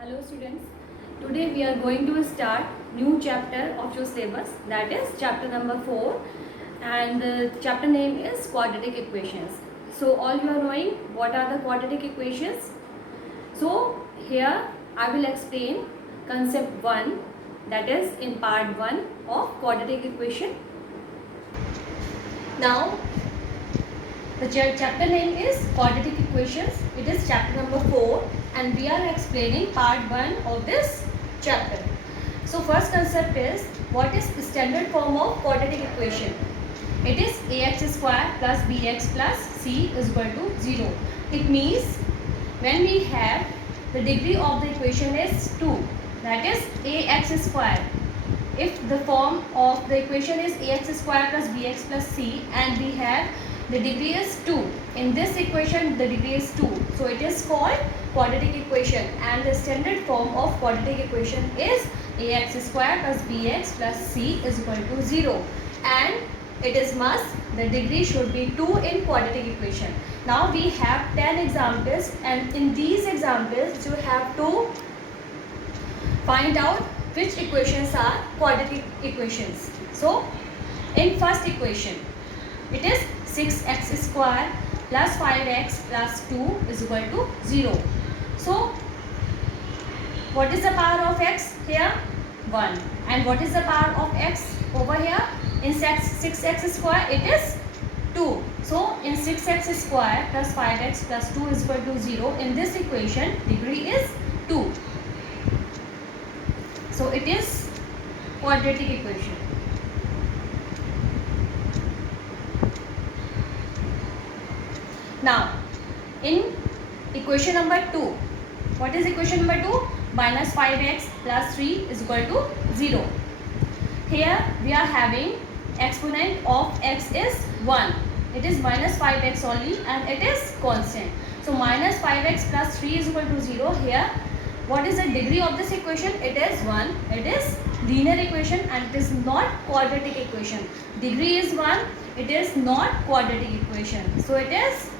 Hello students, today we are going to start new chapter of your syllabus, that is chapter number 4, and the chapter name is quadratic equations. So all you are knowing what are the quadratic equations. So here I will explain concept 1, that is in part 1 of quadratic equation. Now the chapter name is quadratic equations. It is chapter number 4 and we are explaining part 1 of this chapter. So first concept is, what is the standard form of quadratic equation? It is ax square plus bx plus c is equal to 0. It means when we have the degree of the equation is 2, that is ax square. If the form of the equation is ax square plus bx plus c and we have the degree is 2. In this equation the degree is 2. So it is called quadratic equation, and the standard form of quadratic equation is ax square plus bx plus c is equal to 0. And it is must the degree should be 2 in quadratic equation. Now we have 10 examples, and in these examples you have to find out which equations are quadratic equations. So in first equation it is 6x square plus 5x plus 2 is equal to 0. So what is the power of x here? 1. And what is the power of x over here? In 6x square it is 2. So in 6x square plus 5x plus 2 is equal to 0. In this equation degree is 2. So it is quadratic equation. Now in equation number 2, what is equation number 2? Minus 5x plus 3 is equal to 0. Here we are having exponent of x is 1. It is minus 5x only and it is constant. So minus 5x plus 3 is equal to 0. Here what is the degree of this equation? It is 1. It is linear equation and it is not quadratic equation. Degree is 1. It is not quadratic equation. So it is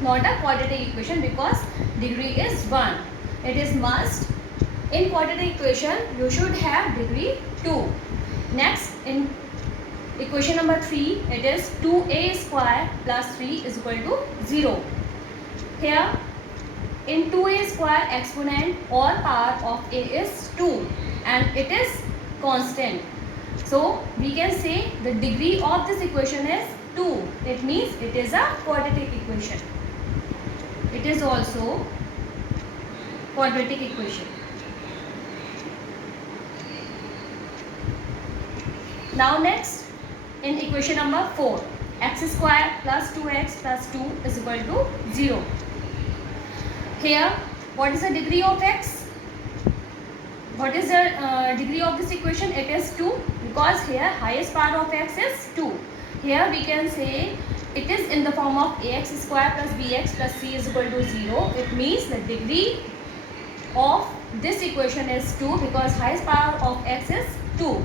not a quadratic equation because degree is 1. It is must in quadratic equation you should have degree 2. Next in equation number 3 it is 2a square plus 3 is equal to 0. Here in 2a square exponent or power of a is 2 and it is constant. So we can say the degree of this equation is 2. It means it is a quadratic equation. It is also quadratic equation. Now next in equation number 4, x square plus 2x plus 2 is equal to 0. Here what is the degree of x? What is the degree of this equation? It is 2 because here highest power of x is 2. Here we can say it is in the form of ax square plus bx plus c is equal to 0. It means the degree of this equation is 2 because highest power of x is 2.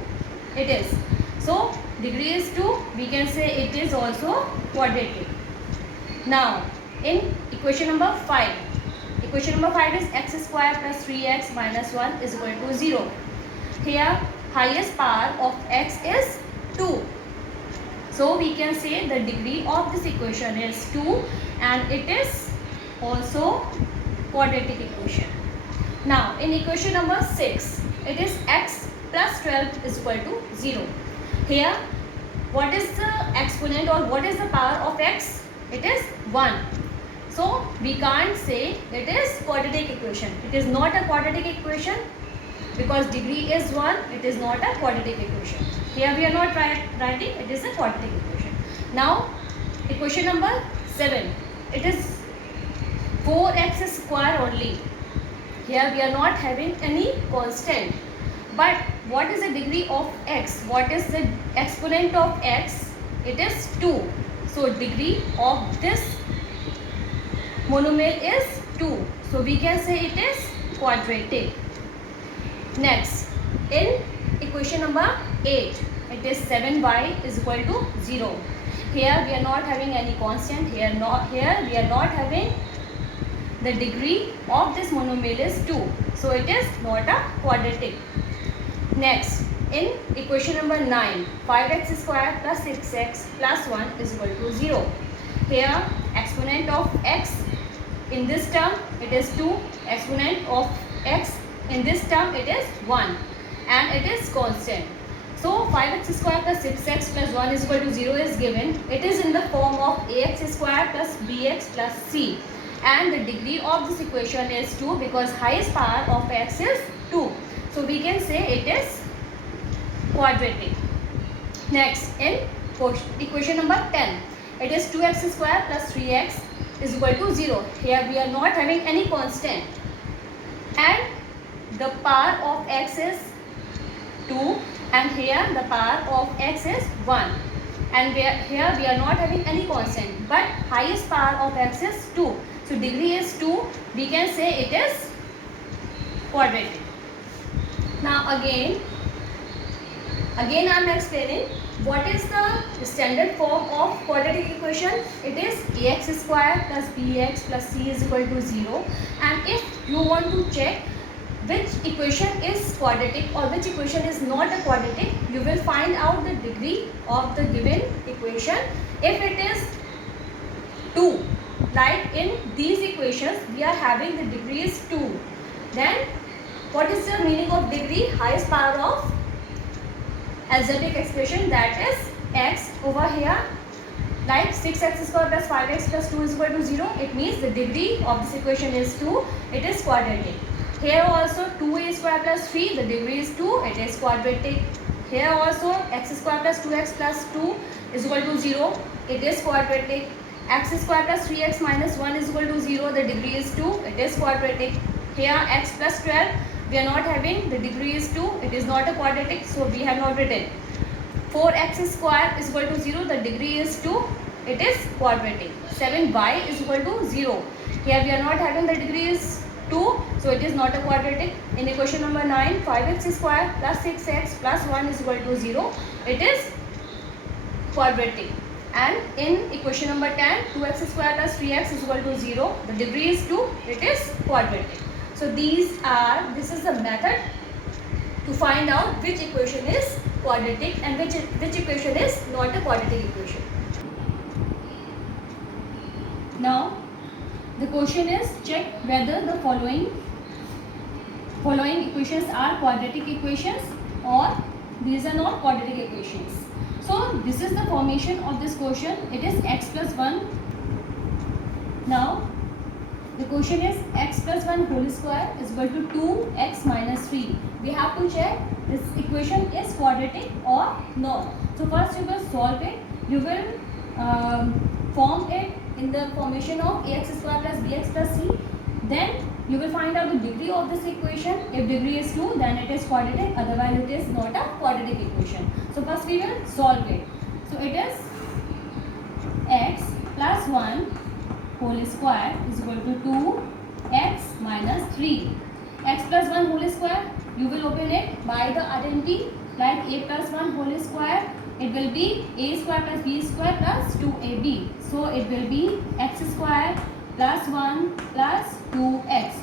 It is. So degree is 2. We can say it is also quadratic. Now in equation number 5. Equation number 5 is x square plus 3x minus 1 is equal to 0. Here highest power of x is 2. So we can say the degree of this equation is 2 and it is also quadratic equation. Now in equation number 6 it is x plus 12 is equal to 0. Here what is the exponent or what is the power of x? It is 1. So we can't say it is quadratic equation. It is not a quadratic equation because degree is 1. It is not a quadratic equation. Here we are not writing it is a quadratic equation. Now equation number 7. It is 4x square only. Here we are not having any constant. But what is the degree of x? What is the exponent of x? It is 2. So degree of this monomial is 2. So we can say it is quadratic. Next in equation number 8 it is 7y is equal to 0. Here we are not having any constant. Here we are not having the degree of this monomial is 2. So it is not a quadratic. Next, in equation number 9, 5x square plus 6x plus 1 is equal to 0. Here exponent of x in this term it is 2, exponent of x in this term it is 1, and it is constant. So 5x square plus 6x plus 1 is equal to 0 is given. It is in the form of ax square plus bx plus c, and the degree of this equation is 2 because highest power of x is 2. So we can say it is quadratic. Next, in equation number 10, it is 2x square plus 3x is equal to 0. Here we are not having any constant, and the power of x is 2, and here the power of x is 1, and here we are not having any constant, but highest power of x is 2. So degree is 2. We can say it is quadratic. Now again I am explaining what is the standard form of quadratic equation. It is ax square plus bx plus c is equal to 0, and if you want to check which equation is quadratic or which equation is not a quadratic, you will find out the degree of the given equation. If it is 2, like in these equations we are having the degree is 2, then what is the meaning of degree? Highest power of algebraic expression, that is x. Over here, like 6x square plus 5x plus 2 is equal to 0, it means the degree of this equation is 2, it is quadratic. Here also 2a square plus 3, the degree is 2, it is quadratic. Here also x square plus 2x plus 2 is equal to 0, it is quadratic. X square plus 3x minus 1 is equal to 0, the degree is 2, it is quadratic. Here x plus 12, we are not having, the degree is 2, it is not a quadratic, so we have not written. 4x square is equal to 0, the degree is 2, it is quadratic. 7y is equal to 0. Here we are not having, the degree is 2, so it is not a quadratic. In equation number 9, 5x square plus 6x plus 1 is equal to 0, it is quadratic. And in equation number 10, 2x square plus 3x is equal to 0, the degree is 2, it is quadratic. So this is the method to find out which equation is quadratic and which equation is not a quadratic equation. Now the question is, check whether the following equations are quadratic equations or these are not quadratic equations. So this is the formation of this question. It is x plus 1. Now the question is x plus 1 whole square is equal to 2x minus 3. We have to check this equation is quadratic or not. So first you will solve it. You will form it in the formation of ax square plus bx plus c. Then you will find out the degree of this equation. If degree is 2, then it is quadratic. Otherwise it is not a quadratic equation. So first we will solve it. So it is x plus 1 whole square is equal to 2x minus 3. X plus 1 whole square, you will open it by the identity, like a plus 1 whole square, it will be a square plus b square plus 2ab. So it will be x square plus 1 plus 2x.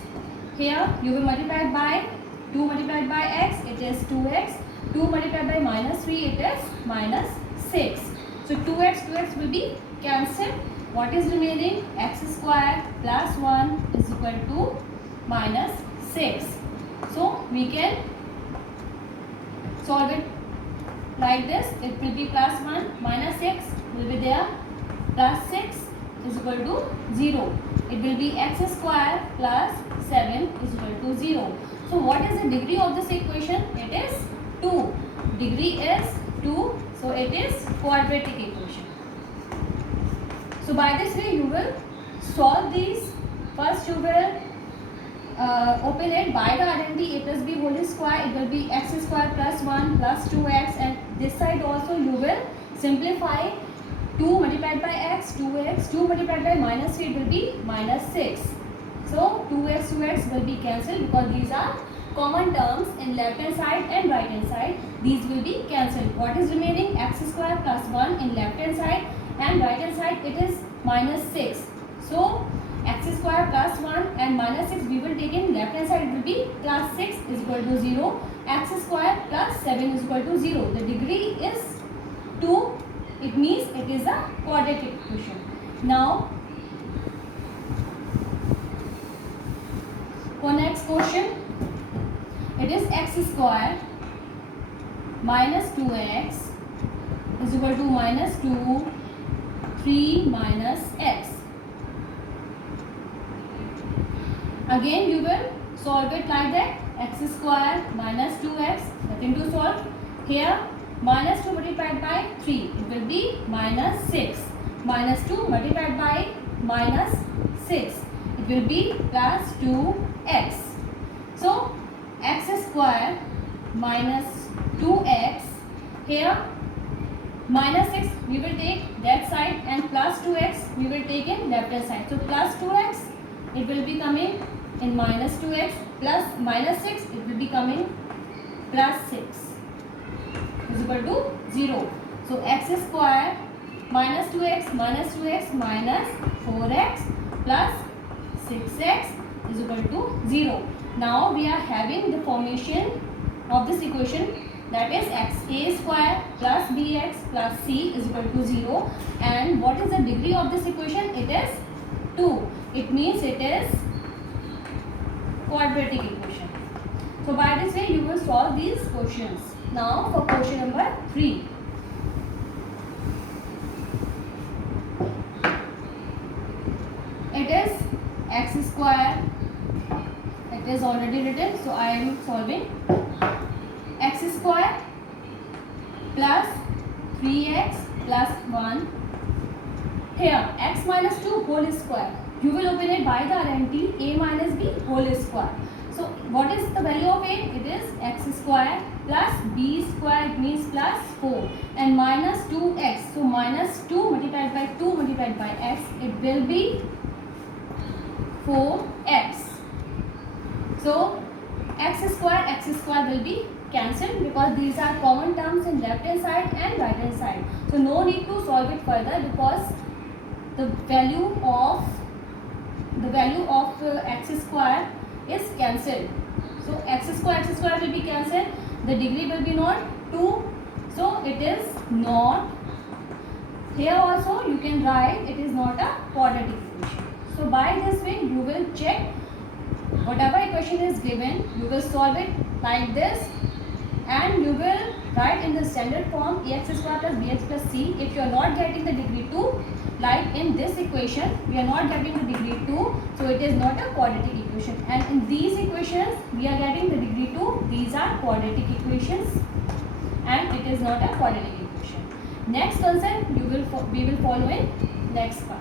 Here you will multiply by 2 multiplied by x, it is 2x. 2 multiplied by minus 3, it is minus 6. So 2x will be cancelled. What is remaining? X square plus 1 is equal to minus 6. So we can solve it like this. It will be plus 1 minus 6 will be there, plus 6 is equal to 0. It will be x square plus 7 is equal to 0. So what is the degree of this equation? It is 2. Degree is 2. So it is quadratic equation. So by this way you will solve these. First you will open it by the identity a plus b whole square. It will be x square plus 1 plus 2x, and this side also you will simplify 2 multiplied by x, 2x, 2 multiplied by minus 3, it will be minus 6. So 2x will be cancelled because these are common terms in left hand side and right hand side. These will be cancelled. What is remaining? X square plus 1 in left hand side, and right hand side it is minus 6. So x square plus 1 and minus 6 we will take in left hand side, it will be plus 6 is equal to 0. X square plus 7 is equal to 0. The degree is 2. It means it is a quadratic equation. Now for next question, it is x square minus 2x is equal to minus 2, 3 minus x. Again you will solve it like that. X square minus 2x, nothing to solve. Here minus 2 multiplied by 3, it will be minus 6. Minus 2 multiplied by minus 6, it will be plus 2x. So x square minus 2x, here minus 6 we will take that side and plus 2x we will take in left hand side. So plus 2x it will be coming in minus 2x, plus minus 6 it will be coming plus 6 is equal to 0. So x square minus 2x minus 4x plus 6x is equal to 0. Now we are having the formation of this equation, that is xa square plus bx plus c is equal to 0. And what is the degree of this equation? It is 2. It means it is quadratic equation. So by this way you will solve these questions. Now for question number 3. It is x square. It is already written, so I am solving. X square plus 3x plus 1. Here x minus 2 whole square. You will open it by the identity a minus b whole square. So what is the value of a? It is x square plus b square, it means plus 4, and minus 2x. So minus 2 multiplied by 2 multiplied by x, it will be 4x. So x square will be cancelled because these are common terms in left hand side and right hand side. So no need to solve it further because the value of x square is cancelled. So x square will be cancelled. The degree will be not 2. So it is not. Here also you can write it is not a quadratic equation. So by this way you will check whatever equation is given, you will solve it like this, and you will write in the standard form ax square plus bx plus c. If you are not getting the degree 2, like in this equation we are not getting the degree 2, so it is not a quadratic equation. And in these equations we are getting the degree 2. These are quadratic equations and it is not a quadratic equation. Next concept we will follow in next part.